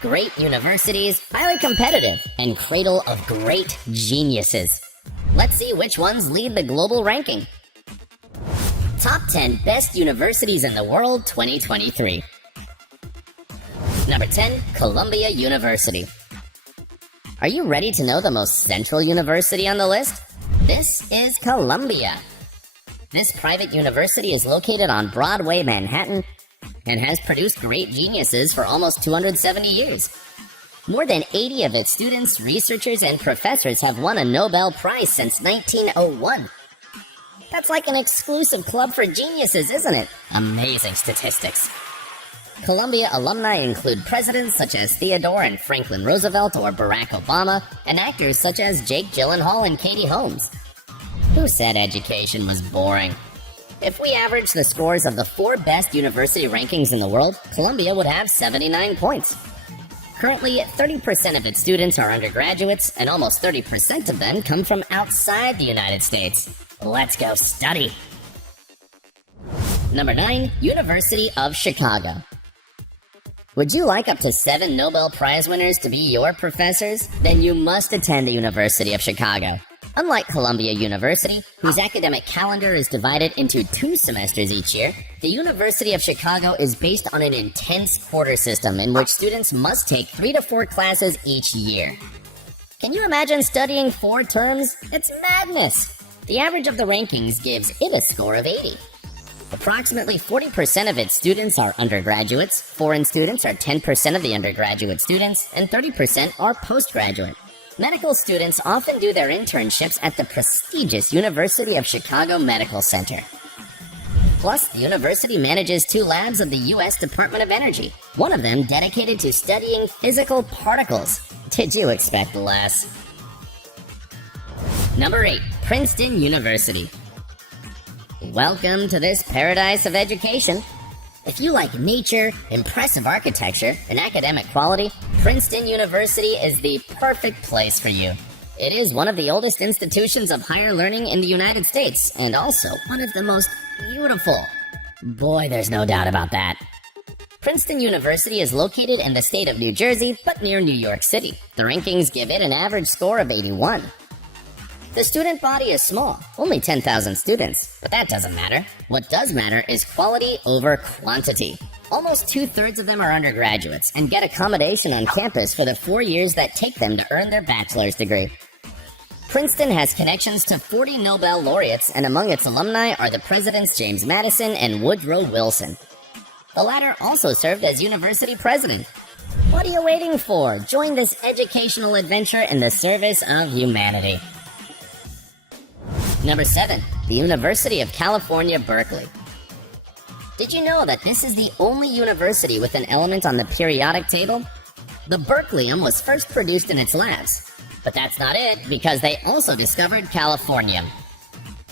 Great universities, highly competitive, and cradle of great geniuses. Let's see which ones lead the global ranking. Top 10 Best Universities in the World 2023. Number 10, Columbia University. Are you ready to know the most central university on the list? This is Columbia. This private university is located on Broadway, Manhattan, and has produced great geniuses for almost 270 years. More than 80 of its students, researchers, and professors have won a Nobel Prize since 1901. That's like an exclusive club for geniuses, isn't it? Amazing statistics. Columbia alumni include presidents such as Theodore and Franklin Roosevelt or Barack Obama, and actors such as Jake Gyllenhaal and Katie Holmes. Who said education was boring? If we average the scores of the 4 best university rankings in the world, Columbia would have 79 points. Currently, 30% of its students are undergraduates, and almost 30% of them come from outside the United States. Let's go study! Number 9, University of Chicago. Would you like up to 7 Nobel Prize winners to be your professors? Then you must attend the University of Chicago. Unlike Columbia University, whose academic calendar is divided into 2 semesters each year, the University of Chicago is based on an intense quarter system in which students must take 3 to 4 classes each year. Can you imagine studying 4 terms? It's madness! The average of the rankings gives it a score of 80. Approximately 40% of its students are undergraduates, foreign students are 10% of the undergraduate students, and 30% are postgraduate. Medical students often do their internships at the prestigious University of Chicago Medical Center. Plus, the university manages 2 labs of the U.S. Department of Energy, one of them dedicated to studying physical particles. Did you expect less? Number 8, Princeton University. Welcome to this paradise of education. If you like nature, impressive architecture, and academic quality, Princeton University is the perfect place for you. It is one of the oldest institutions of higher learning in the United States, and also one of the most beautiful. Boy, there's no doubt about that. Princeton University is located in the state of New Jersey, but near New York City. The rankings give it an average score of 81. The student body is small, only 10,000 students, but that doesn't matter. What does matter is quality over quantity. Almost 2/3 of them are undergraduates and get accommodation on campus for the 4 years that take them to earn their bachelor's degree. Princeton has connections to 40 Nobel laureates, and among its alumni are the presidents James Madison and Woodrow Wilson. The latter also served as university president. What are you waiting for? Join this educational adventure in the service of humanity. Number 7, the University of California, Berkeley. Did you know that this is the only university with an element on the periodic table? The Berkeleum was first produced in its labs. But that's not it, because they also discovered californium.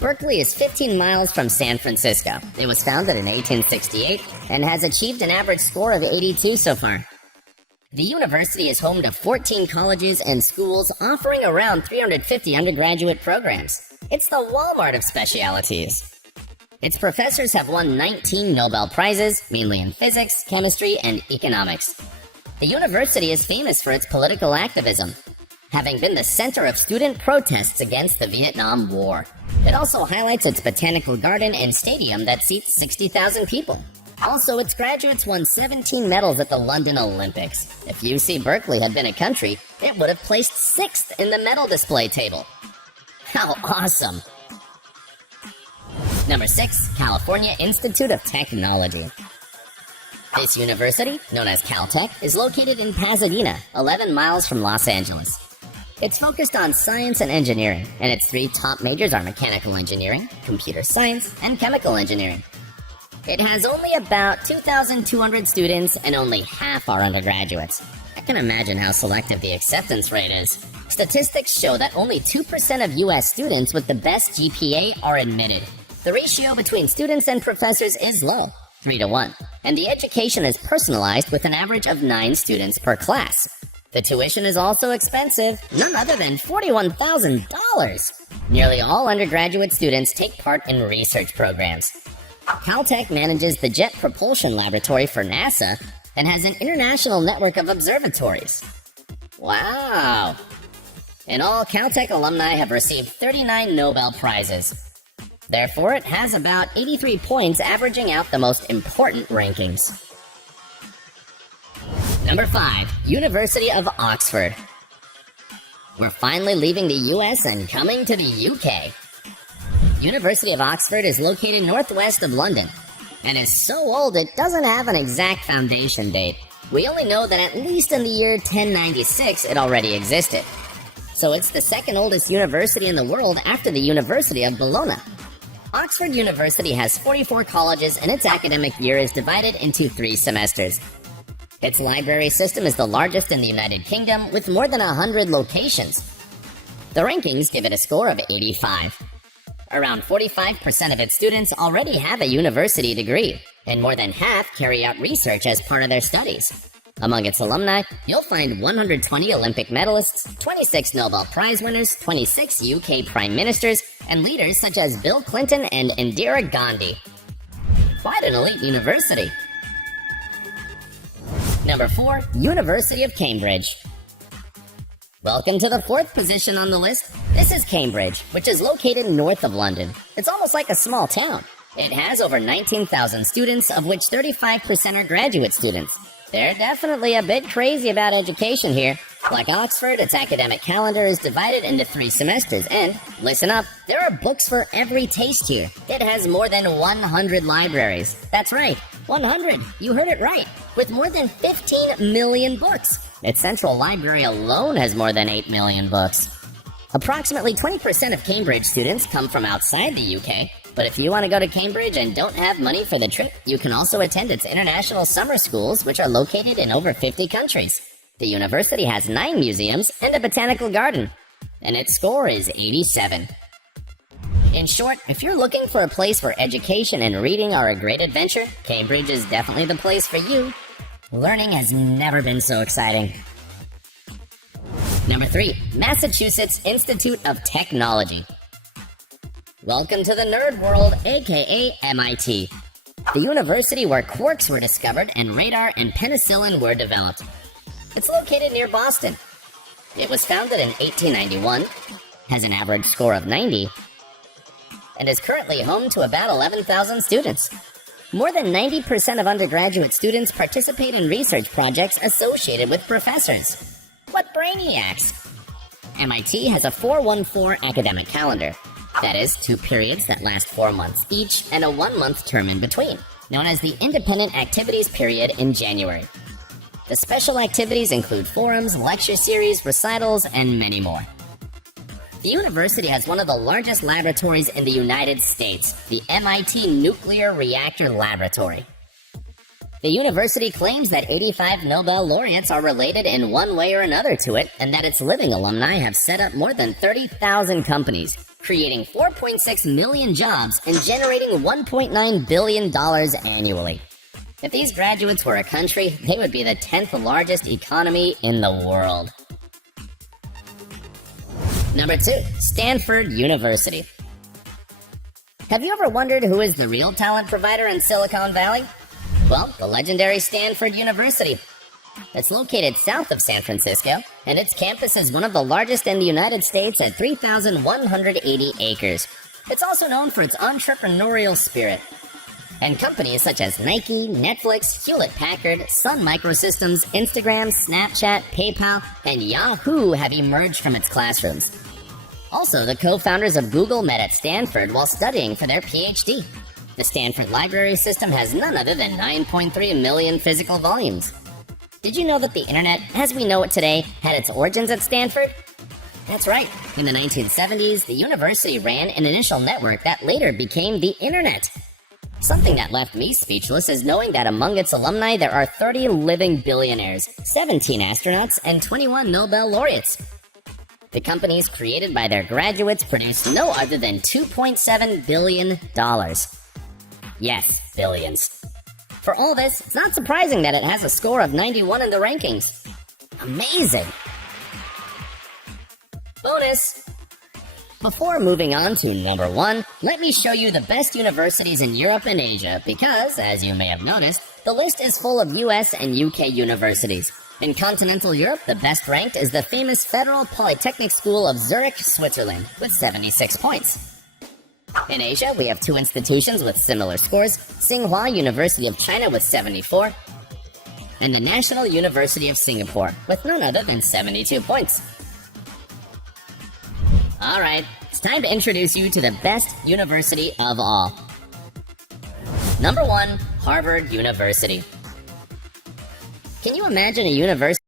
Berkeley is 15 miles from San Francisco. It was founded in 1868 and has achieved an average score of 82 so far. The university is home to 14 colleges and schools offering around 350 undergraduate programs. It's the Walmart of specialities. Its professors have won 19 Nobel Prizes, mainly in physics, chemistry, and economics. The university is famous for its political activism, having been the center of student protests against the Vietnam War. It also highlights its botanical garden and stadium that seats 60,000 people. Also, its graduates won 17 medals at the London Olympics. If UC Berkeley had been a country, it would have placed 6th in the medal display table. How awesome! Number 6, California Institute of Technology. This university, known as Caltech, is located in Pasadena, 11 miles from Los Angeles. It's focused on science and engineering, and its 3 top majors are mechanical engineering, computer science, and chemical engineering. It has only about 2,200 students, and only half are undergraduates. I can imagine how selective the acceptance rate is. Statistics show that only 2% of U.S. students with the best GPA are admitted. The ratio between students and professors is low, 3 to 1, and the education is personalized with an average of 9 students per class. The tuition is also expensive, none other than $41,000. Nearly all undergraduate students take part in research programs. Caltech manages the Jet Propulsion Laboratory for NASA, and has an international network of observatories. Wow! In all, Caltech alumni have received 39 Nobel Prizes. Therefore, it has about 83 points, averaging out the most important rankings. Number 5. University of Oxford. We're finally leaving the US and coming to the UK. University of Oxford is located northwest of London, and is so old it doesn't have an exact foundation date. We only know that at least in the year 1096 it already existed. So it's the second oldest university in the world after the University of Bologna. Oxford University has 44 colleges, and its academic year is divided into 3 semesters. Its library system is the largest in the United Kingdom, with more than 100 locations. The rankings give it a score of 85. Around 45% of its students already have a university degree, and more than half carry out research as part of their studies. Among its alumni, you'll find 120 Olympic medalists, 26 Nobel Prize winners, 26 UK Prime Ministers, and leaders such as Bill Clinton and Indira Gandhi. Quite an elite university. Number 4. University of Cambridge. Welcome to the 4th position on the list. This is Cambridge, which is located north of London. It's almost like a small town. It has over 19,000 students, of which 35% are graduate students. They're definitely a bit crazy about education here. Like Oxford, its academic calendar is divided into 3 semesters, and, listen up, there are books for every taste here. It has more than 100 libraries. That's right, 100! You heard it right! With more than 15 million books! Its central library alone has more than 8 million books. Approximately 20% of Cambridge students come from outside the UK, but if you want to go to Cambridge and don't have money for the trip, you can also attend its international summer schools, which are located in over 50 countries. The university has 9 museums and a botanical garden, and its score is 87. In short, if you're looking for a place where education and reading are a great adventure, Cambridge is definitely the place for you. Learning has never been so exciting. Number 3. Massachusetts Institute of Technology. Welcome to the nerd world, aka MIT. The university where quarks were discovered and radar and penicillin were developed. It's located near Boston. It was founded in 1891, has an average score of 90, and is currently home to about 11,000 students. More than 90% of undergraduate students participate in research projects associated with professors. What brainiacs! MIT has a 4-1-4 academic calendar. That is, 2 periods that last 4 months each and a 1-month term in between, known as the Independent Activities Period in January. The special activities include forums, lecture series, recitals, and many more. The university has one of the largest laboratories in the United States, the MIT Nuclear Reactor Laboratory. The university claims that 85 Nobel laureates are related in one way or another to it, and that its living alumni have set up more than 30,000 companies, creating 4.6 million jobs and generating $1.9 billion annually. If these graduates were a country, they would be the 10th largest economy in the world. Number 2. Stanford University. Have you ever wondered who is the real talent provider in Silicon Valley? Well, the legendary Stanford University. It's located south of San Francisco, and its campus is one of the largest in the United States at 3,180 acres. It's also known for its entrepreneurial spirit. And companies such as Nike, Netflix, Hewlett-Packard, Sun Microsystems, Instagram, Snapchat, PayPal, and Yahoo have emerged from its classrooms. Also, the co-founders of Google met at Stanford while studying for their PhD. The Stanford library system has none other than 9.3 million physical volumes. Did you know that the internet, as we know it today, had its origins at Stanford? That's right. In the 1970s, the university ran an initial network that later became the internet. Something that left me speechless is knowing that among its alumni there are 30 living billionaires, 17 astronauts, and 21 Nobel laureates. The companies created by their graduates produce no other than $2.7 billion. Yes, billions. For all this, it's not surprising that it has a score of 91 in the rankings. Amazing! Bonus! Before moving on to number 1, let me show you the best universities in Europe and Asia because, as you may have noticed, The list is full of US and UK universities. In continental Europe, the best ranked is the famous Federal Polytechnic School of Zurich, Switzerland, with 76 points. In Asia, we have two institutions with similar scores, Tsinghua University of China with 74, and the National University of Singapore, with none other than 72 points. Alright, it's time to introduce you to the best university of all. Number 1, Harvard University. Can you imagine a university